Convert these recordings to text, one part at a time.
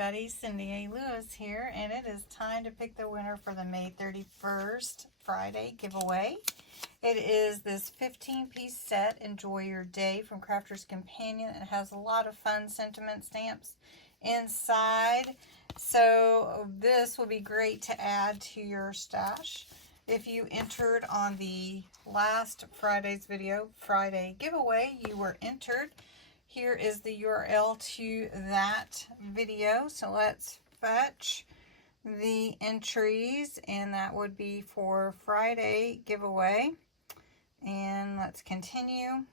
everybody, CindyALewis here, and it is time to pick the winner for the May 31st Friday giveaway. It is this 15-piece set, Enjoy Your Day from Crafter's Companion. It has a lot of fun sentiment stamps inside, so this will be great to add to your stash. If you entered on the last Friday's video, Friday giveaway, you were entered. Here is the URL to that video. So let's fetch the entries, and that would be for Friday giveaway. And let's continue. And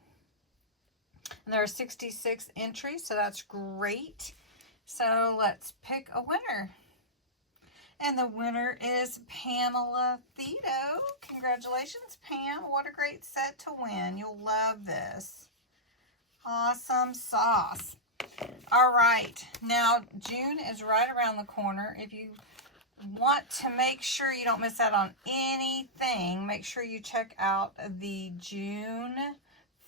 there are 66 entries, so that's great. So let's pick a winner. And the winner is Pamela Thito. Congratulations, Pam. What a great set to win. You'll love this. Awesome sauce. All right, now June is right around the corner. If you want to make sure you don't miss out on anything, make sure you check out the June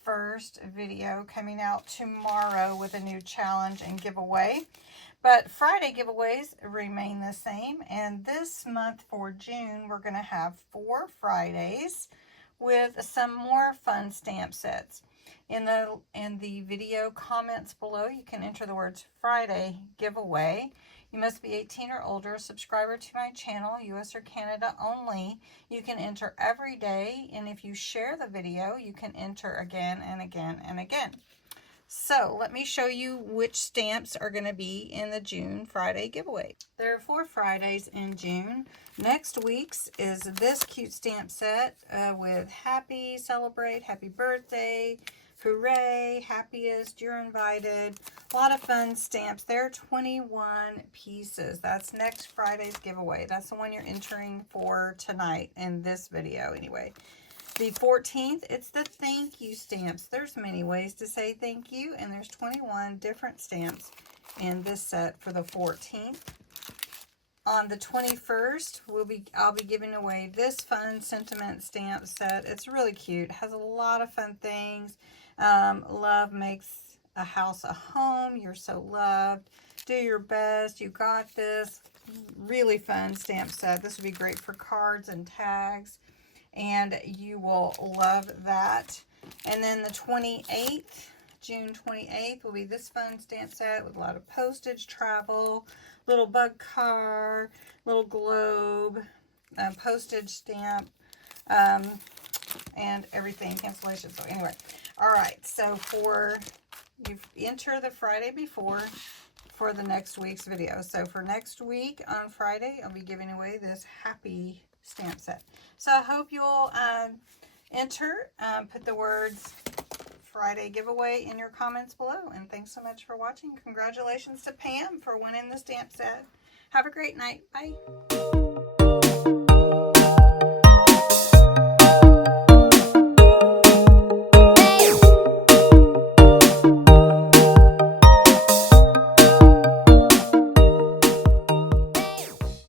1st video coming out tomorrow with a new challenge and giveaway. But Friday giveaways remain the same, and this month for June we're going to have 4 Fridays with some more fun stamp sets. In the video comments below, you can enter the words Friday giveaway. You must be 18 or older, a subscriber to my channel, US or Canada only. You can enter every day, and if you share the video, you can enter again and again and again. So let me show you which stamps are going to be in the June Friday giveaway. There are 4 Fridays in June. Next week's is this cute stamp set with happy, celebrate, happy birthday, hooray, happiest, you're invited. A lot of fun stamps. There are 21 pieces. That's next Friday's giveaway. That's the one you're entering for tonight in this video anyway. The 14th, it's the thank you stamps. There's many ways to say thank you, and there's 21 different stamps in this set for the 14th. On the 21st, I'll be giving away this fun sentiment stamp set. It's really cute. It has a lot of fun things. Love makes a house a home. You're so loved. Do your best. You got this. Really fun stamp set. This would be great for cards and tags, and you will love that. And then the 28th, June 28th, will be this fun stamp set with a lot of postage, travel, little bug car, little globe, postage stamp, and everything, cancellation. So anyway, all right, so you enter the Friday before for the next week's video. So for next week on Friday, I'll be giving away this happy stamp set. So I hope you'll enter, put the words Friday giveaway in your comments below. And thanks so much for watching. Congratulations to Pam for winning the stamp set. Have a great night. Bye.